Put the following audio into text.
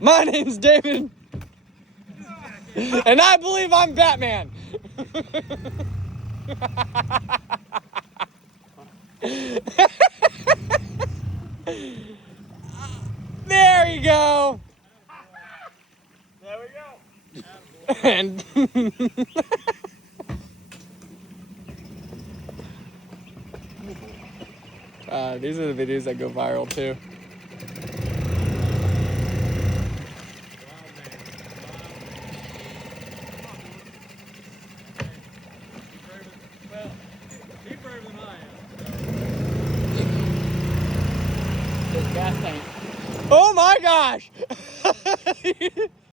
My name's David, and I believe I'm Batman. There you go. There we go. And these are the videos that go viral too. Well, he's braver than I am. This gas tank. Oh my gosh!